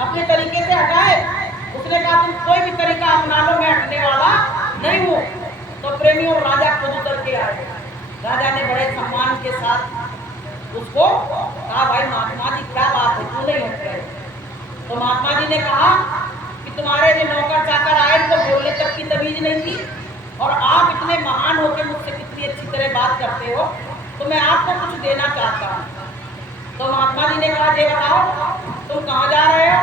अपने तरीके से हटाए। उसने कहा तुम कोई भी तरीका अपना लो, मैं हटने वाला नहीं हूँ। तो प्रेमियों राजा खुद उतर के आए। राजा ने बड़े सम्मान के साथ उसको कहा भाई महात्मा जी क्या बात है, क्यों नहीं हट रहे? तो महात्मा जी ने कहा कि तुम्हारे जो नौकर चाकर आए तो बोलने तक की तमीज नहीं थी, और आप इतने महान होकर मुझसे कितनी अच्छी तरह बात करते हो, तो मैं आपको कुछ देना चाहता हूँ। तो महात्मा जी ने कहा ये बताओ तुम कहाँ जा रहे हो?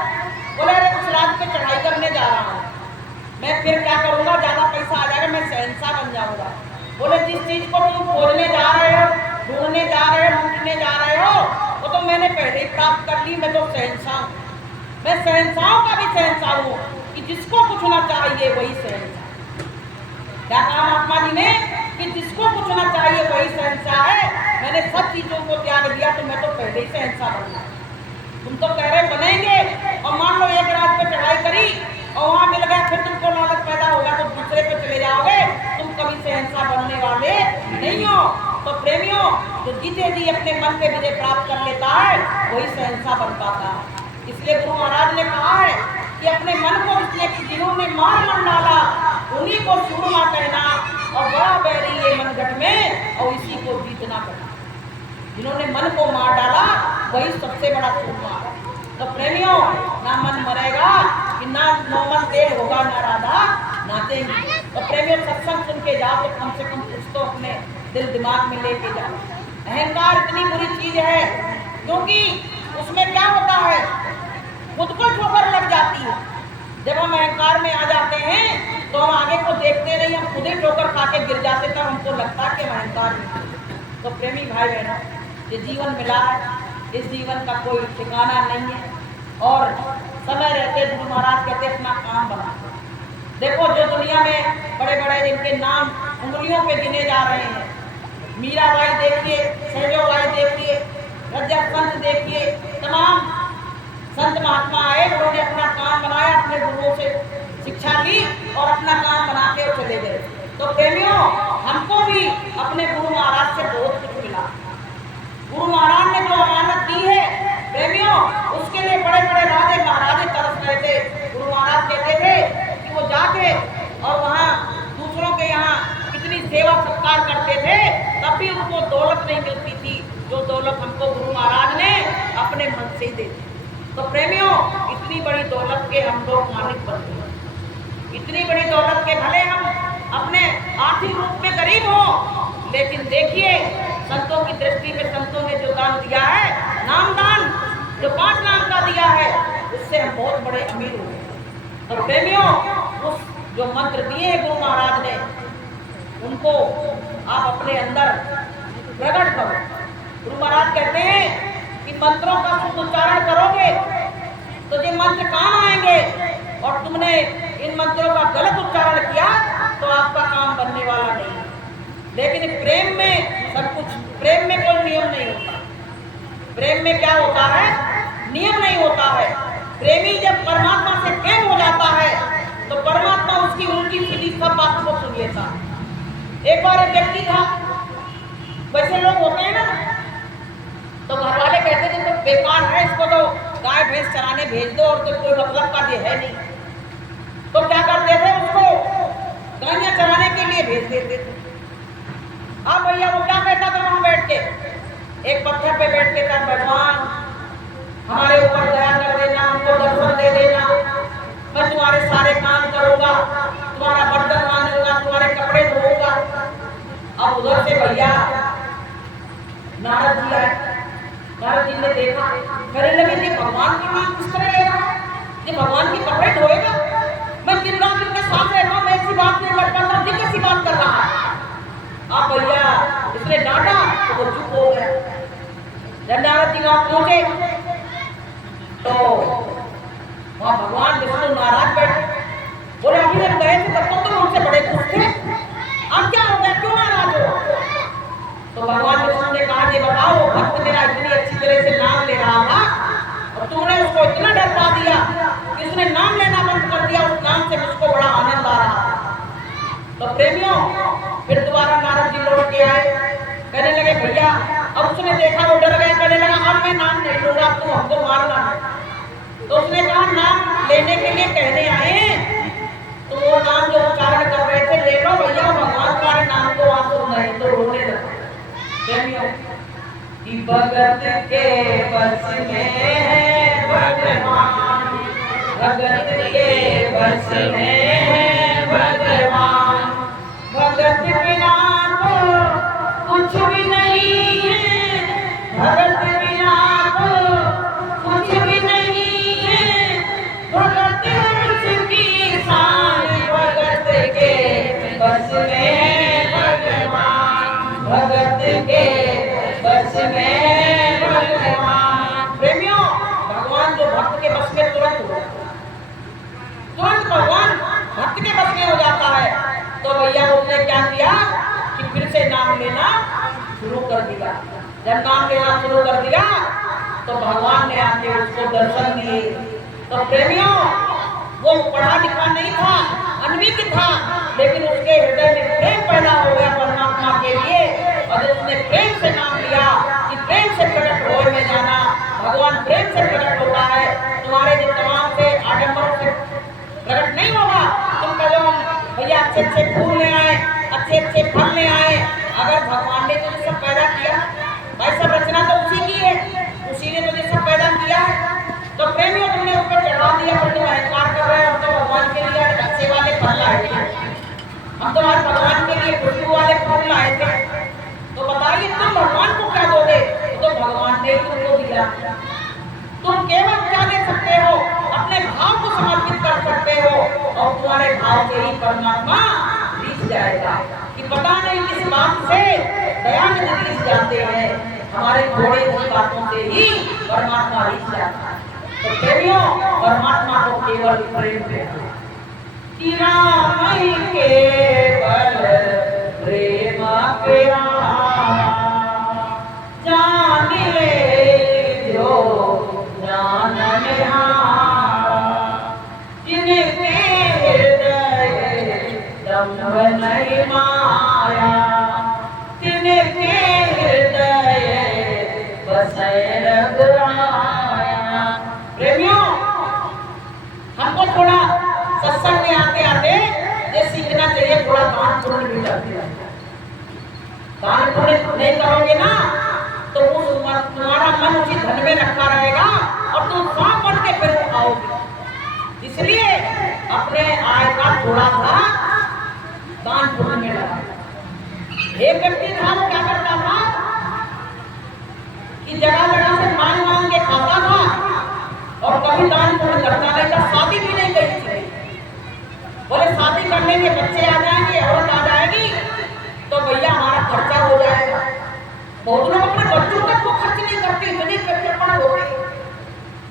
बोले अरे कुछ रात पे चढ़ाई करने जा रहा हूँ, मैं फिर क्या करूँगा, ज्यादा पैसा आ जाएगा, मैं शहंशाह बन जाऊंगा। बोले जिस चीज को तुम खोजने जा रहे हो, ढूंढने जा रहे हो, लूटने जा रहे हो, वो तो मैंने पहले ही प्राप्त कर ली। मैं तो शहंशाह हूँ, मैं शहंशाहों का भी शहंशाह हूँ कि जिसको पूछना चाहिए वही शहंशाह। क्या कहा महात्मा जी ने कि जिसको पूछना चाहिए वही शहंशाह है। मैंने सब चीजों को त्याग दिया, तो मैं तो पहले ही शहंशाह बन गया। तुम तो कह रहे बनेंगे, और मान लो एक रात पे चढ़ाई करी और वहां मिल गया, फिर तुमको लालच पैदा होगा तो दूसरे पे चले जाओगे, तुम कभी शहंशाह बनने वाले नहीं हो। तो प्रेमियों, जो जीते जी अपने मन पे विजय प्राप्त कर लेता है वही शहंशाह बन पाता है। इसलिए गुरु महाराज ने कहा है कि अपने मन को जिन्होंने मार मन डाला उन्हीं को सूरमा कहना, और बड़ा बैरी ये मनगढ़ में और इसी को जीतना करना। जिन्होंने मन को मार डाला वही सबसे बड़ा सूरमा है। तो प्रेमियों, ना मन मरेगा कि ना मन देर होगा, ना राधा नाचेंगी। तो प्रेमियों, सत्संग सुन के जाओ तो कम से कम कुछ तो अपने दिल दिमाग में लेके जाओ। अहंकार इतनी बुरी चीज है, क्योंकि उसमें क्या होता है, खुद को ठोकर लग जाती है। जब हम अहंकार में आ जाते हैं तो हम आगे को देखते नहीं, हम खुद ही ठोकर खा के गिर जाते, तब हमको लगता है कि हम अहंकार नहीं। तो प्रेमी भाई बहनों, ये जीवन मिला है, इस जीवन का कोई ठिकाना नहीं है, और समय रहते गुरु महाराज कहते अपना काम बना। देखो जो दुनिया में बड़े बड़े जिनके नाम उंगलियों पे गिने जा रहे हैं, मीराबाई देखिए, सहजोबाई देखिए, रज्जक पंत देखिए, तमाम संत महात्मा आए, उन्होंने अपना काम बनाया, अपने गुरुओं से शिक्षा ली और अपना काम बना के चले गए। तो प्रेमियों, हमको भी अपने गुरु महाराज से बहुत कुछ मिला। गुरु महाराज ने जो अमानत दी है प्रेमियों, उसके लिए बड़े बड़े राजे महाराजे तरस रहे थे। गुरु महाराज कहते थे कि वो जाके और वहाँ दूसरों के यहाँ कितनी सेवा सत्कार करते थे, तब भी उनको दौलत नहीं मिलती थी जो दौलत हमको गुरु महाराज ने अपने मन से ही दी। तो प्रेमियों, इतनी बड़ी दौलत के हम लोग मालिक बनते हैं, इतनी बड़ी दौलत के भले हम अपने आर्थिक रूप में गरीब हो, लेकिन देखिए संतों की दृष्टि में संतों ने जो दान दिया है, नाम दान जो 5 नाम का दिया है, उससे हम बहुत बड़े अमीर हो गए। तो प्रेमियों, उस जो मंत्र दिए हैं गुरु महाराज ने, उनको आप अपने अंदर प्रकट करो। गुरु महाराज कहते हैं कि मंत्रों का शुद्ध उच्चारण करोगे तो ये मंत्र काम आएंगे, और तुमने इन मंत्रों का गलत उच्चारण किया तो आपका काम बनने वाला नहीं। लेकिन प्रेम में सब कुछ, प्रेम में कोई नियम नहीं होता। प्रेम में क्या होता है, नियम नहीं होता है। प्रेमी जब परमात्मा से प्रेम हो जाता है तो परमात्मा उसकी उल्टी सीधी सब बातों को सुन लेता है। एक बार एक व्यक्ति था, वैसे लोग होते हैं ना, तो घर वाले कहते थे तो बेकार है, इसको तो गाय भैंस चराने भेज दो, और तो कोई मतलब का ये है नहीं। तो क्या करते थे, उसको गायें चराने के लिए भेज देते थे। हाँ भैया, वो क्या कहता था वहां बैठ के, एक पत्थर पे बैठ के, तब भगवान हमारे ऊपर दया कर देना, हमको दर्शन दे देना, मैं तुम्हारे सारे काम करूंगा, तुम्हारा बर्तन मांजूंगा, तुम्हारे कपड़े धोऊंगा। अब उधर से भैया नारद जी आए। नारद जी ने देखा, कहने लगे ये भगवान की नाम किस तरह ले रहा है, ये भगवान के कपड़े धोएगा, मैं दिन रात इनके साथ रहता हूँ, मैं ऐसी बात नहीं कर पाता, ये कैसी बात कर रहा है। आप भैया, इसने डांटा तो वो चुप हो गया। जब नारद जी वहां पहुंचे तो वहां भगवान विष्णु नाराज बैठे, बोले अभी जब गए थे तब तो उनसे बड़े खुश थे, अब क्या हो गया, क्यों नाराज हो? तो भगवान विष्णु ने कहा कि बताओ, भक्त मेरा इतनी अच्छी तरह से नाम ले रहा था और तुमने उसको इतना डर पा दिया कि उसने नाम लेना बंद कर दिया, उस नाम से मुझको बड़ा आनंद आ रहा। तो प्रेमियों, फिर दोबारा नारद जी लौट के आए, कहने लगे भैया, अब उसने देखा वो डर गया, कहने लगा अब मैं नाम नहीं लूंगा, तुम हमको मारना है। तो उसने कहा नाम लेने के लिए कहने आए, तो वो नाम जो उच्चारण कर रहे थे, ले लो भैया भगवान तुम्हारे नाम को आप सुन रहे, तो रोने लगे। कि भगत के बस में है भगवान, भगत के बस में है भगवान, भगत बिना तो कुछ भी नहीं है, भगत बिना तो कुछ भी नहीं है, भगत उसकी शान, भगत के बस में है भगवान, भगत के बस में भगवान। प्रेमियों, भगवान जो भक्त के बस में तुरंत हो, तुरंत भगवान भक्त के बस में हो जाता है। तो भैया उसने क्या किया कि फिर से नाम लेना शुरू कर दिया। जब नाम लेना शुरू कर दिया तो भगवान ने आके उसको दर्शन दिए। तो प्रेमियों, वो पढ़ा लिखा नहीं था, अनभिज्ञ था, लेकिन उसके हृदय में प्रेम पैदा हो गया परमात्मा के लिए। और उसने प्रेम से नाम लिया कि प्रेम से प्रकट होए में जाना, भगवान प्रेम से प्रकट होता है। तुम्हारे जो तमाम से आडंबरों से प्रकट नहीं होगा। तुम कहो भैया अच्छे अच्छे फूल ले आए, अच्छे अच्छे फल ले आए, अगर भगवान ने तुझे सब पैदा किया, भाई सब रचना तो उसी की है, उसी ने तुझे सब पैदा किया है। तो प्रेमियों, तुमने ऊपर चढ़ा दिया, पर तुम अहंकार कर रहे हो। हम तो भगवान के लिए अच्छे वाले फल लाए थे, हम तो आज भगवान के लिए खुशबू वाले फूल लाए थे। तो बताइए तुम भगवान को क्या दोगे? तो भगवान ने तुमको दिया। तुम केवल क्या दे सकते हो? अपने भाव को समर्पित कर सकते हो, और तुम्हारे भाव से ही परमात्मा रीझ जाएगा। कि पता नहीं किस बात से दयानिधि रीझ जाते हैं, हमारे थोड़े ही बातों से ही परमात्मा रीझ जाता है। तो प्रेमियों, परमात्मा को केवल प्रेम करो, कि राम ही केवल प्रेम प्यारा, जान ले जो जान निहारा, जिनके हृदय दम्भ नहीं माया, जिनके हृदय बसे रघुराया। प्रेमियों, हमको थोड़ा सत्संग में आते आते ये सीखना चाहिए, थोड़ा दान पुण्य भी करते हैं। दान पुण्य नहीं करोगे ना तो तुम्हारा मन उसी धन में रखा रहेगा और तुम सांप बन के फिर आओगे। इसलिए अपने आय का थोड़ा सा दान पुण्य में लगा। एक व्यक्ति था, वो क्या करता था कि जगह जगह से मांग मांग के खाता था और कभी दान पुण्य करता नहीं था। शादी भी नहीं करी थी। बोले शादी करने के बच्चे आ जाएंगे, औरत आ जाएगी, तो भैया हमारा खर्चा हो जाएगा। बहुत लोग अपने बच्चों तक को खर्च नहीं करते, इतनी कच्चेपन हो गई।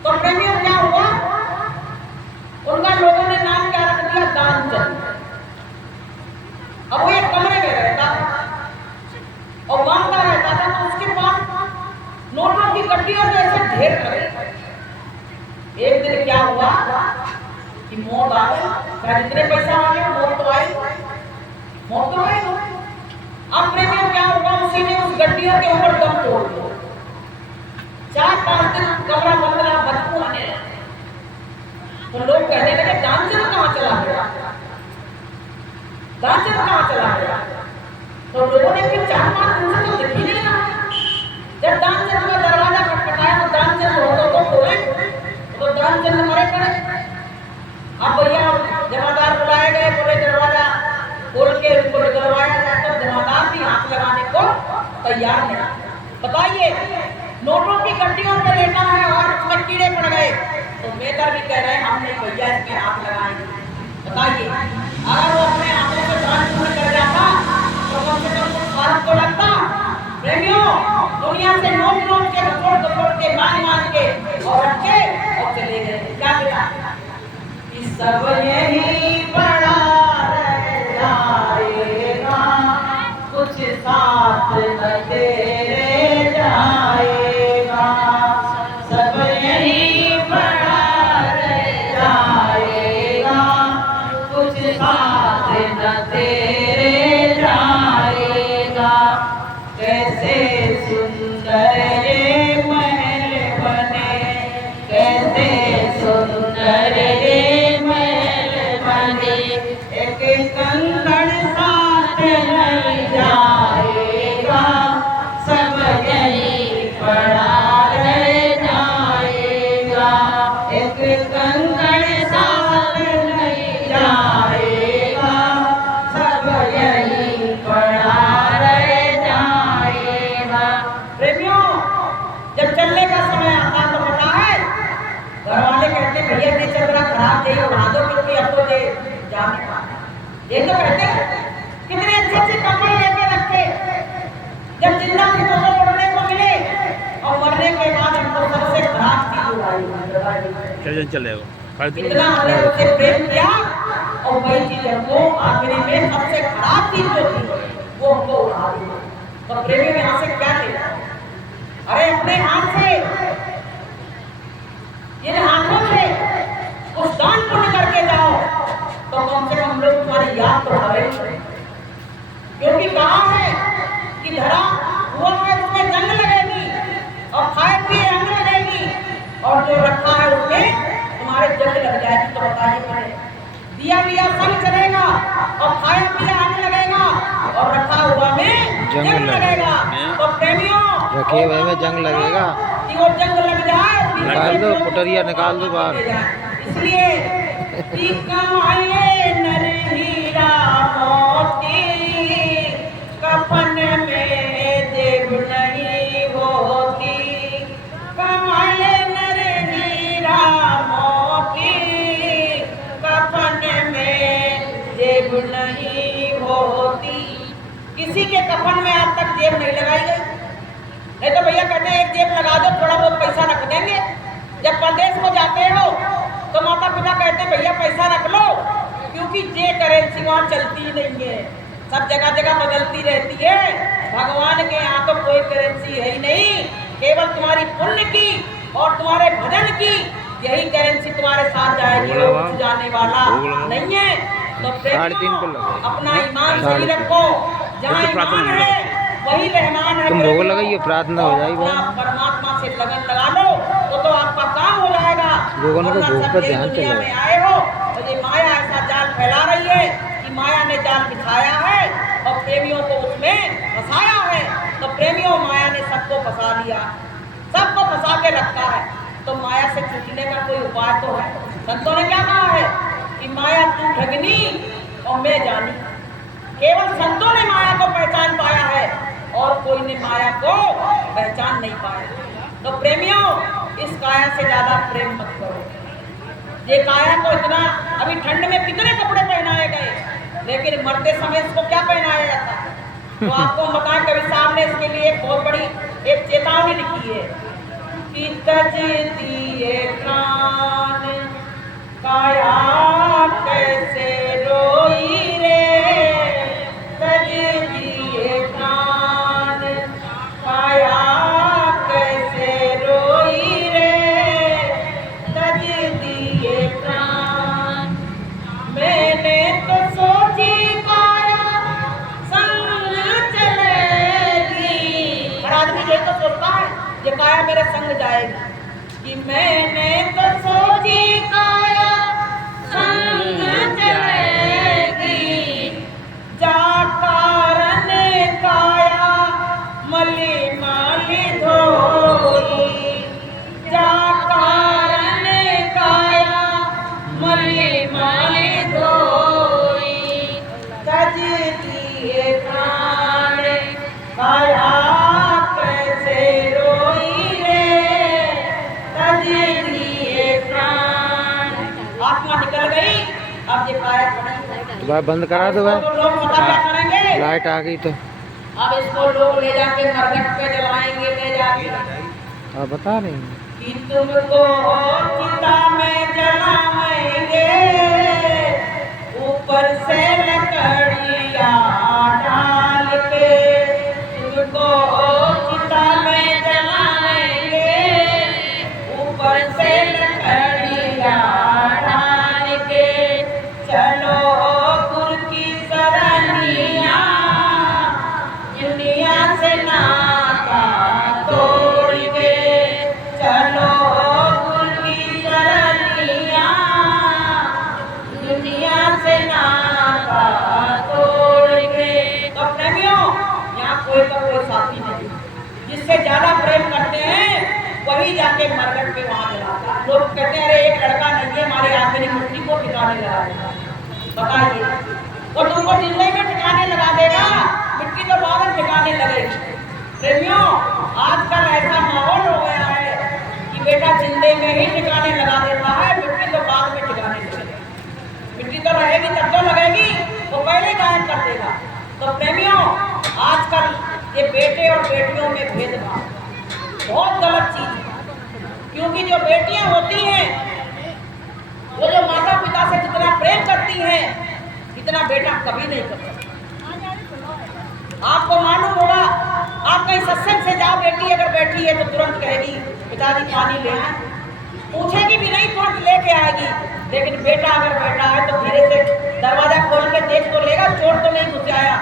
तो प्रेमियों, क्या हुआ? उनका लोगों ने नाम क्या रख दिया? दानचंद। अब वो एक कमरे में रहता और मांगता रहता था, तो उसके पास नोटों की गड्डियों में ऐसे ढेर लगे। एक दिन क्या हुआ कि मौत आ गई। जितने पैसा आ गया मौत तो आई, मौत तो आई। अब प्रेमियों, क्या हुआ? उसी ने उस गड्डियों के ऊपर दम तोड़ दिया। 4-5 दिन कमरा बंद रहा, बदबू आने लगी। तो लोग कहने लगे दानचंद कहाँ चला गया, दानचंद कहाँ चला गया? तो लोगों ने फिर 4-5 दिन से तो दिख ही नहीं रहा। जब दानचंद का दरवाजा खटखटाया तो दानचंद हो तो खोले, तो दानचंद मरे पड़े। अब भैया जमादार बुलाए गए, बोले दरवाजा खोल के उनको निकलवाया जाए। तो जमादार भी हाथ लगाने को तैयार नहीं। बताइए, नोटों की गड्डियों पर लेटा है और उसमें कीड़े पड़ गए, तो मेटर भी कह रहे हैं हम नहीं भैया इसमें हाथ लगाएंगे। बताइए, अगर वो अपने हाथों से दान पुण्य कर जाता तो कम से कम फर्क तो लगता। प्रेमियों, दुनिया से नोट नोट के कपोड़ के मांग के और रखे और चले गए। क्या मिला? सब यही पड़ा रह जाएगा, कुछ साथ न तेरे जाएगा। सब यही पड़ा रह जाएगा, कुछ साथ न तेरे जाएगा। कैसे सुंदर ये महल बने, कैसे प्रेमियों, जब चलने का समय आता तो पता है घर वाले कहते भैया ये चल रहा खराब चाहिए उड़ा दो, क्योंकि अब तो ये जाने का ये तो कहते कितने अच्छे अच्छे कपड़े लेके रखे, जब जिंदा थे तो उड़ने को मिले और मरने के बाद हमको सबसे खराब चीज उड़ाई। इतना हमने उससे प्रेम किया और वही चीज हमको आखिरी में सबसे खराब चीज जो थी वो हमको उड़ा दी। तो प्रेमी में यहाँ से क्या लेगा? अरे अपने हाथ से, इन हाथों से उस दान पुण्य करके जाओ तो कम से कम लोग तुम्हारी याद तो करें। क्योंकि कहा है कि धरा हुआ है उसमें जंग लगेगी और खाए पिए अंग लगेगी, और जो रखा है उसमें तुम्हारे जंग लग जाएगी। तो बताइए मैंने दिया लिया संग चलेगा और खाया पिया अंग लगेगा और रखा हुआ में जंग लगेगा। तो प्रेमियों रखे हुए में जंग लगेगा, कि वो जंग लग जाए, निकाल दो पुटरिया, निकाल दो बाहर। इसलिए कि कमाए नर हीरा मोती, कफन में जेब नहीं होती। कमाए नर हीरा मोती, कफन में जेब नहीं होती। किसी के कफन में आज तक जेब नहीं लगाई गई। नहीं तो भैया कहते हैं एक जेब लगा दो, थोड़ा बहुत पैसा रख देंगे। जब परदेश को जाते हो तो माता पिता कहते हैं भैया पैसा रख लो, क्योंकि ये करेंसी वहाँ चलती नहीं है, सब जगह जगह बदलती रहती है। भगवान के यहाँ तो कोई करेंसी है ही नहीं, केवल तुम्हारी पुण्य की और तुम्हारे भजन की यही करेंसी तुम्हारे साथ जाएगी, और जाने वाला नहीं है। तो अपना ईमान सही रखो, जहाँ ईमान है वही रहमान है। तुम भोग लगाइए, प्रार्थना हो जाएगी। परमात्मा से लगन लगा लो तो आपका काम हो जाएगा। लोगों को भोग पर ध्यान चला में आए हो तो ये माया ऐसा जाल फैला रही है कि माया ने जाल बिछाया है और प्रेमियों को उसमें फंसाया है। तो प्रेमियों, माया ने सबको फंसा लिया, सबको फंसा के रखा है। तो माया से छूटने का कोई उपाय तो है। संतों ने क्या कहा है कि माया तू ठगनी और मैं जानी। केवल संतों ने माया को पहचान पाया है और कोई ने माया को पहचान नहीं पाया। तो प्रेमियों, इस काया से ज्यादा प्रेम मत करो। ये काया को इतना, अभी ठंड में कितने कपड़े पहनाए गए, लेकिन मरते समय इसको क्या पहनाया जाता है? तो आपको बताएं, कवि साहब ने इसके लिए बहुत बड़ी एक चेतावनी लिखी है कि तज दिए प्राण काया कैसे रोई रे, तज दिए प्राण काया कैसे रोई रे, तज दिए प्राण। मैंने तो सोची काया संग चलेगी, हर आदमी ये तो सोचता है ये काया मेरे संग जाएगी, कि मैंने तो सोची काया संग चलेगी, जा कारण काया मली माली धोई, जा कारण काया मली माली धोई, तज दिए प्राण काया कैसे रोई रे, तज दिए प्राण। आत्मा निकल गई, अब ये काया तो भाई बंद करा दो भाई, तो लोग पता क्या करेंगे? लाइट आ गई तो अब इसको लोग ले जाके मरघट पे जलाएंगे, ले जाके। आप बता रहे हैं कि तुमको चिता में जलाएंगे, ऊपर से लकड़ियाँ डाल के, तुमको चिता में जलाएंगे, ऊपर से लकड़ियाँ डाल के, चलो गुरु की सरनिया, दुनिया से नाता तोड़ के, चलो गुरु की सरनिया, दुनिया से नाता तोड़ के। तो प्रेमियों, यहाँ कोई का कोई साथी नहीं, जिससे ज्यादा प्रेम करते हैं वही जाके मरघट पे वहां जलाता है। लोग कहते हैं अरे एक लड़का नहीं है हमारे आखिरी मिट्टी को ठिकाने लगा देगा। बताइए, वो तुमको जिंदगी में ठिकाने लगा देगा, मिट्टी तो बाद में ठिकाने लगेगी, प्रेमियों, आजकल ऐसा माहौल हो गया है कि बेटा जिंदे में ही ठिकाने लगा देता है, मिट्टी तो बाद में ठिकाने लगेगी। मिट्टी तो रहेगी तब तो लगेगी, वो पहले गायब कर देगा। तो प्रेमियों, आजकल ये बेटे और बेटियों में भेदभाव बहुत गलत चीज है, क्योंकि जो बेटियां होती हैं वो जो माता पिता से जितना प्रेम करती हैं इतना बेटा कभी नहीं कर सकता। आपको मालूम होगा, आप कहीं सत्संग से जाओ, बेटी अगर बैठी है तो तुरंत कहेगी पिताजी पानी ले आए, पूछेगी भी नहीं, तुरंत लेके आएगी। लेकिन बेटा अगर बैठा है तो धीरे से दरवाजा खोल के देख तो लेगा, चोर तो नहीं घुस आया,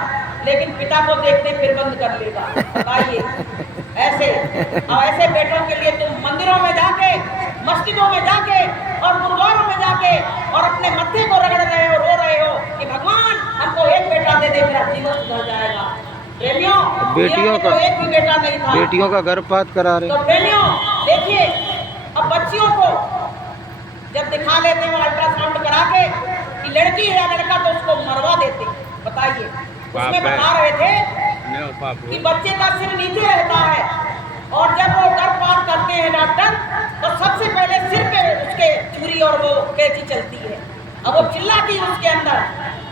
लेकिन पिता को देखते फिर बंद कर लेगा। बताइए, ऐसे और ऐसे बेटों के लिए तुम मंदिरों में जाके, मस्जिदों में जाके और गुरुद्वारों में जाके और अपने मत्थे को रगड़ रहे हो, रो रहे हो कि भगवान हमको एक बेटा दे दे, मेरा जीवन सुधर जाएगा। प्रेमियों, बेटियों का एक भी बेटा नहीं था, बेटियों का गर्भपात करा रहे। तो प्रेमियों देखिए, अब बच्चियों को जब दिखा लेते हैं अल्ट्रासाउंड करा के कि लड़की है या लड़का, तो उसको मरवा देते। बताइए, उसमें बता रहे थे कि बच्चे का सिर नीचे रहता है और जब वो गर्भपात करते हैं डॉक्टर, तो सबसे पहले सिर पे उसके छुरी और वो कैंची चलती है। अब वो चिल्लाती है उसके अंदर,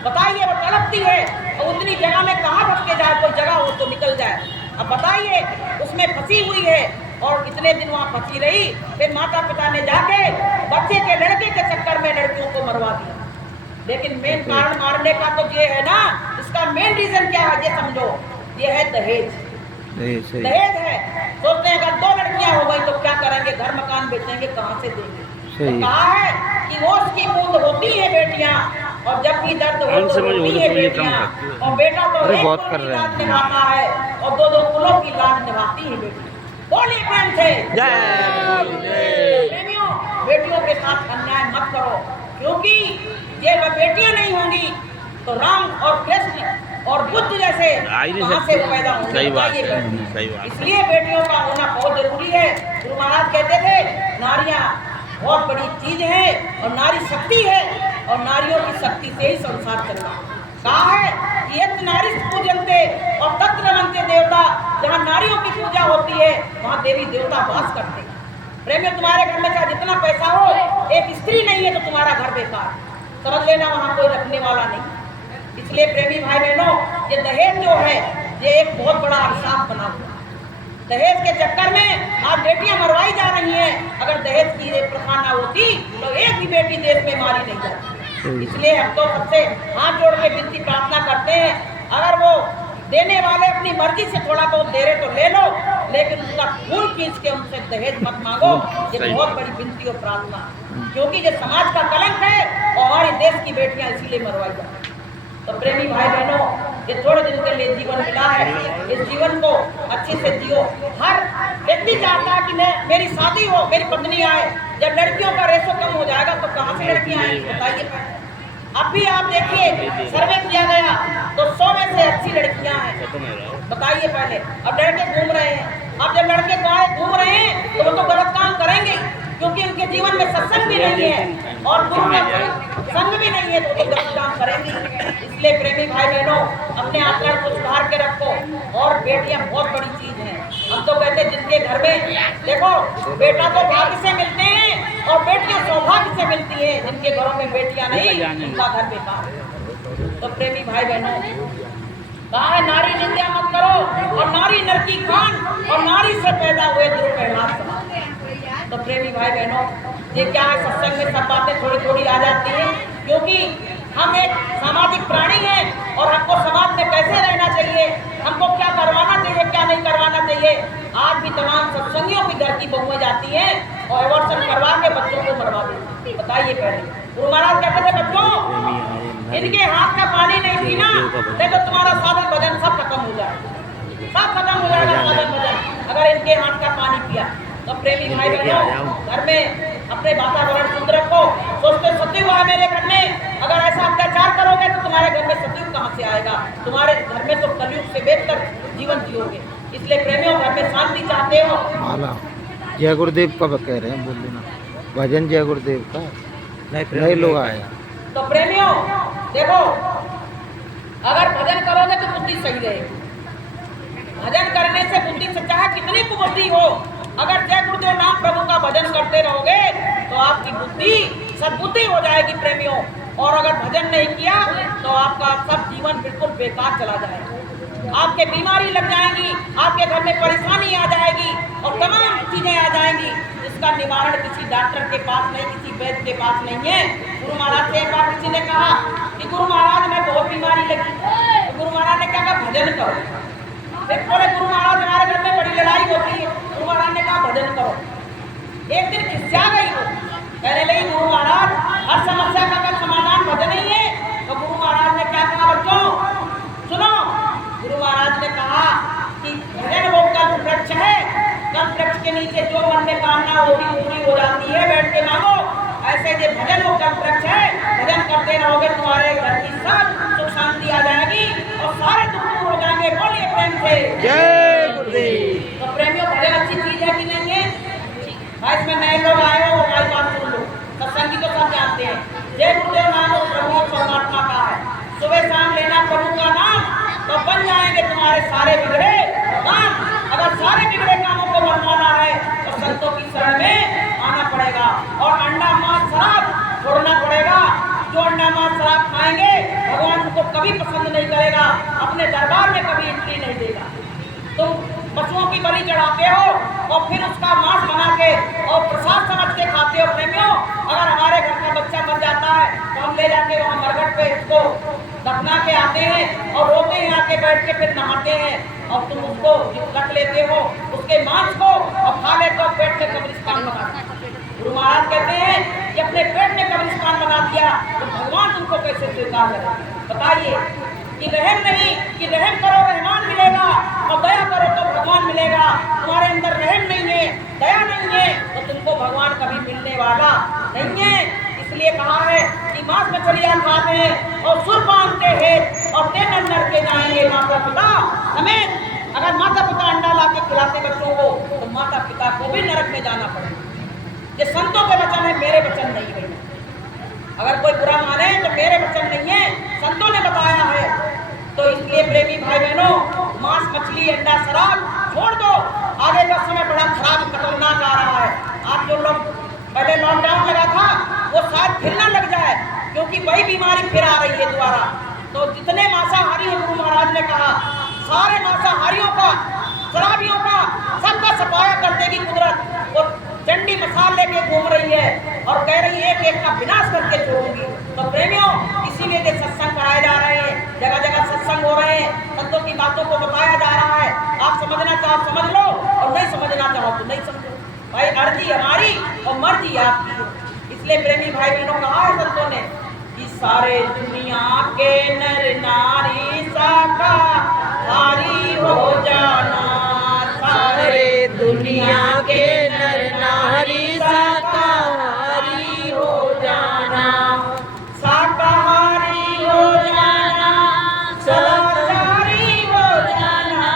बताइए, वो तड़पती है और उतनी जगह में कहाँ भटके जाए, कोई जगह हो तो निकल जाए। अब बताइए, उसमें फंसी हुई है और कितने दिन वहाँ फंसी रही, फिर माता पिता ने जाके बच्चे के लड़के के चक्कर में लड़कियों को मरवा दिया। लेकिन मेन कारण मारने का तो ये है ना, इसका मेन रीजन क्या है ये समझो, ये है दहेज। दहेज है, सोचते हैं अगर 2 लड़कियां हो गई तो क्या करेंगे, घर मकान बेचेंगे, कहाँ से देंगे। तो कहा है कि वो उसकी बूंद होती है बेटियां, और जब भी दर्द होती है बेटियां, और बेटा तो एक कुल की लाज निभाता है और 2-2 कुलों की लाज निभाती है बेटी। बोलिए प्रेम से प्रेमियों, बेटियों के साथ अन्याय मत करो, क्योंकि ये बेटियां नहीं होंगी तो राम और कृष्ण और बुद्ध जैसे कहाँ से पैदा होंगे। सही बात है। इसलिए बेटियों का होना बहुत जरूरी है। गुरु महाराज कहते थे नारियां बहुत बड़ी चीज है और नारी शक्ति है, और नारियों की शक्ति से ही संसार चल रहा है। कहा है कि यत् नारी पूजनते और तत्र रमन्ते देवता, जहाँ नारियों की पूजा होती है वहाँ देवी देवता वास करते हैं। प्रेमियों, तुम्हारे घर में चाहे जितना पैसा हो, एक स्त्री नहीं है तो तुम्हारा घर बेकार, समझ लेना, वहाँ कोई रखने वाला नहीं। इसलिए प्रेमी भाई बहनों, ये दहेज जो है ये एक बहुत बड़ा अभिशाप बना हुआ। दहेज के चक्कर में आज बेटियां मरवाई जा रही हैं। अगर दहेज की प्रथा ना होती तो एक भी बेटी देश में मारी नहीं जाती। इसलिए हम तो सबसे हाथ जोड़ के विनती प्रार्थना करते हैं, अगर वो देने वाले अपनी मर्जी से थोड़ा बहुत दे रहे तो ले लो, लेकिन उसका खून खींच के उनसे दहेज मत मांगो। ये बहुत बड़ी विनती और प्रार्थना, क्योंकि ये समाज का कलंक है और हमारे देश की बेटियां इसीलिए मरवाई जाती। तो प्रेमी भाई बहनों, ये थोड़े दिन के लिए जीवन मिला है, इस जीवन को अच्छे से जियो। हर व्यक्ति चाहता है कि मेरी शादी हो, मेरी पत्नी आए। जब लड़कियों का रेशो कम हो जाएगा तो कहाँ से लड़कियां आएंगी, बताइए। अब भी आप देखिए, सर्वे किया गया तो 100 में से 80 लड़कियां हैं। बताइए पहले, अब लड़के घूम रहे हैं। अब जब लड़के गाँव घूम रहे हैं तो वो तो गलत काम करेंगे, क्योंकि उनके जीवन में सत्संग भी नहीं है और गुरु का संग भी नहीं है, तो वो गलत काम करेंगे। इसलिए प्रेमी भाई बहनों, अपने आचरण को सुधार के रखो। और बेटियां बहुत बड़ी चीज हैं। हम तो कहते हैं जिनके घर में देखो, बेटा तो भाग्य से मिलते हैं और बेटियां सौभाग्य से मिलती हैं। जिनके घरों में बेटियां नहीं, उनका घर बेकार। तो प्रेमी भाई बहनों, कहा है नारी निंदा मत करो, और नारी नर की खान, और नारी से पैदा हुए ध्रुव प्रहलाद समान। तो प्रेमी भाई बहनों, ये क्या है, सत्संग में सब बातें थोड़ी थोड़ी आ जाती हैं, क्योंकि हम एक सामाजिक प्राणी हैं और हमको समाज में कैसे रहना चाहिए, हमको क्या करवाना चाहिए, क्या नहीं करवाना चाहिए। आज भी तमाम सत्संगियों की घर की बहुएं जाती हैं और एवर्सन करवा के बच्चों को मरवा देती। बताइए पहले, गुरु महाराज कहते थे बच्चों, इनके हाथ का पानी नहीं पीना, देखो तुम्हारा साधन भजन सब खत्म हो जाएगा, सब खत्म हो जाएगा साधन भजन, अगर इनके हाथ का पानी पिया। तो प्रेमी भाई बहनों, घर में अपने वातावरण शुद्ध रखो। सोचते सतयुग है मेरे घर में, अगर ऐसा अत्याचार करोगे तो तुम्हारे घर में सतयुग कहाँ से आएगा, तुम्हारे घर में तो कलयुग से बेहतर जीवन जियोगे। इसलिए प्रेमियों, घर में शांति चाहते हो, माला जय गुरुदेव का कह रहे हैं, बोल देना भजन जय गुरुदेव का, नए लोग आए। तो प्रेमियों देखो, अगर भजन करोगे तो बुद्धि सही रहेगी, भजन करने से बुद्धि से चाहे कितनी कुबुद्धि हो, अगर जय गुरुदेव नाम प्रभु का भजन करते रहोगे तो आपकी बुद्धि सद्बुद्धि हो जाएगी प्रेमियों। और अगर भजन नहीं किया तो आपका सब जीवन बिल्कुल बेकार चला जाएगा, आपके बीमारी लग जाएंगी, आपके घर में परेशानी आ जाएगी और तमाम चीजें आ जाएंगी। इसका निवारण किसी डॉक्टर के पास नहीं, किसी वैद्य के पास नहीं है। गुरु महाराज से एक बार किसी ने कहा कि गुरु महाराज में बहुत बीमारी लगी, तो गुरु महाराज ने क्या कहा, भजन करो। एक बोले गुरु महाराज हमारे घर में बड़ी लड़ाई होती है, गुरु महाराज ने कहा भजन करो। एक दिन खिस्सा गई हो, कहने लगी गुरु महाराज हर समस्या का समाधान भजन ही है। तो गुरु महाराज ने क्या कहा, बच्चों सुनो, गुरु महाराज ने कहा कि भजन वो कल्प वृक्ष है, कल्प वृक्ष के नीचे जो मन में कामना होती पूरी हो जाती है, बैठ के मांगो। ऐसे जो भजन वो कल्प वृक्ष है, भजन करते रहोगे तुम्हारे घर की सब सुख शांति आ जाएगी और सारे दुख दूर हो जाएंगे। बोलिए प्रेम से जय गुरुदेव। तो प्रेमियों भजन अच्छी चीज है कि नहीं है भाई? इसमें नए लोग आए हो, हमारी बात सुन लो, सत्संगी तो सब जानते हैं। जय गुरुदेव नाम प्रभु परमात्मा का है, सुबह शाम लेना प्रभु का नाम, तो बन जाएंगे तुम्हारे सारे बिगड़े काम। अगर सारे बिगड़े कामों को बनवाना है तो संतों की शरण में आना पड़ेगा और अंडा मांस शराब छोड़ना पड़ेगा। जो अंडा मांस शराब खाएंगे भगवान उनको कभी पसंद नहीं करेगा, अपने दरबार में कभी एंट्री नहीं देगा। तुम पशुओं की बलि चढ़ाते हो और फिर उसका मांस बना के और प्रसाद समझ के खाते हो। प्रेमियों अगर हमारे घर का बच्चा मर जाता है तो हम ले जाके वहाँ मरघट पे उसको दफना के आते हैं और रोते हैं, आके बैठ के फिर नहाते हैं और तुम उसको रख लेते हो उसके मांस को और खा लेते हो, पेट में कब्रिस्तान बना। गुरु महाराज कहते हैं कि अपने पेट में कब्रिस्तान बना दिया तो भगवान तुमको कैसे स्वीकार करे? बताइए कि रहम नहीं, कि रहम करो रहमान मिलेगा और दया करो तो भगवान मिलेगा। तुम्हारे अंदर रहम नहीं है, दया नहीं है तो तुमको भगवान कभी मिलने वाला नहीं है। इसलिए कहा है कि मांस मछलियां खाते हैं और सुर बांधते हैं और ते नर के जाएंगे माता पिता समेत। अगर माता पिता अंडा ला के खिलाते बच्चों को तो माता पिता को भी नरक में जाना पड़ेगा। ये संतों के वचन है, मेरे वचन नहीं है। अगर कोई बुरा माने तो मेरे वचन नहीं है, संतों ने बताया है। तो इसलिए प्रेमी भाई बहनों, मांस मछली अंडा शराब छोड़ दो। आगे का समय बड़ा खराब खतरनाक आ रहा है। आप जो लोग पहले लॉकडाउन लगा था वो शायद फिर ना लग जाए, क्योंकि वही बीमारी फिर आ रही है दोबारा। तो जितने मांसाहारी हैं, गुरु महाराज ने कहा सारे मांसाहारियों का, शराबियों का, सबका सफाया कर देगी कुदरत। और चंडी मसाल लेके घूम रही है और कह रही है एक एक का विनाश करके छोड़ूंगी। तो प्रेमियों इसीलिए ये सत्संग कराए जा रहे हैं, जगह जगह सत्संग हो रहे हैं, संतों की बातों को बताया जा रहा है। आप समझना चाहो समझ लो और नहीं समझना चाहो तो नहीं समझो। भाई अर्जी हमारी और मर्जी आपकी। इसलिए प्रेमी भाई बहनों कहा है संतों ने कि सारे दुनिया के नर नारी शाकाहारी हो जाना, सारे दुनिया के नर नारी शाकाहारी हो जाना, शाकाहारी हो जाना, सदाचारी हो जाना,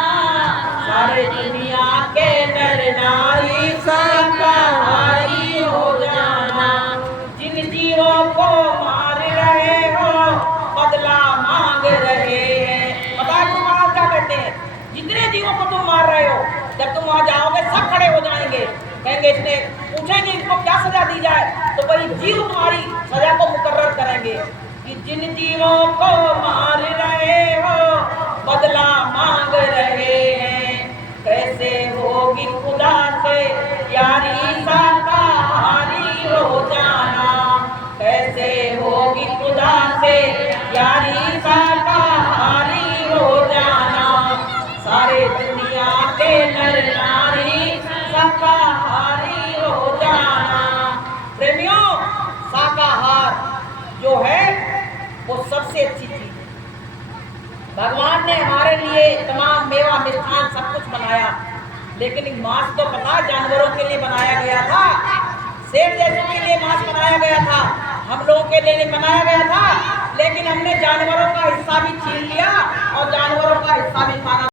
सारे दुनिया के नर नारी शाकाहारी हो जाना। जिन जीवों को मार रहे हो बदला मांग रहे हैं। पता है गुरु महाराज क्या कहते हैं? जितने जीवों को तुम मार रहे हो, जब तुम वहां जाओगे सब खड़े हो जाएंगे, कहेंगे इसने, पूछेंगे इसको क्या सजा दी जाए, तो वही जीव तुम्हारी सजा को मुकर्रर करेंगे कि जिन जीवों को मार रहे हो बदला मांग रहे हैं। कैसे होगी खुदा से यारी शाकाहारी हो जाना, कैसे होगी खुदा से यारी शाकाहारी हो जाना, सारे दुनिया के नर नारी शाकाहारी हो जाना। प्रेमियों शाकाहार जो है वो सबसे अच्छी चीज है। भगवान ने हमारे लिए तमाम मेवा मिष्ठान सब कुछ बनाया, लेकिन मांस तो पता जानवरों के लिए बनाया गया था, शेर जैसों के लिए मांस बनाया गया था, हम लोगों के लिए बनाया गया था, लेकिन हमने जानवरों का हिस्सा भी छीन लिया और जानवरों का हिस्सा भी खाना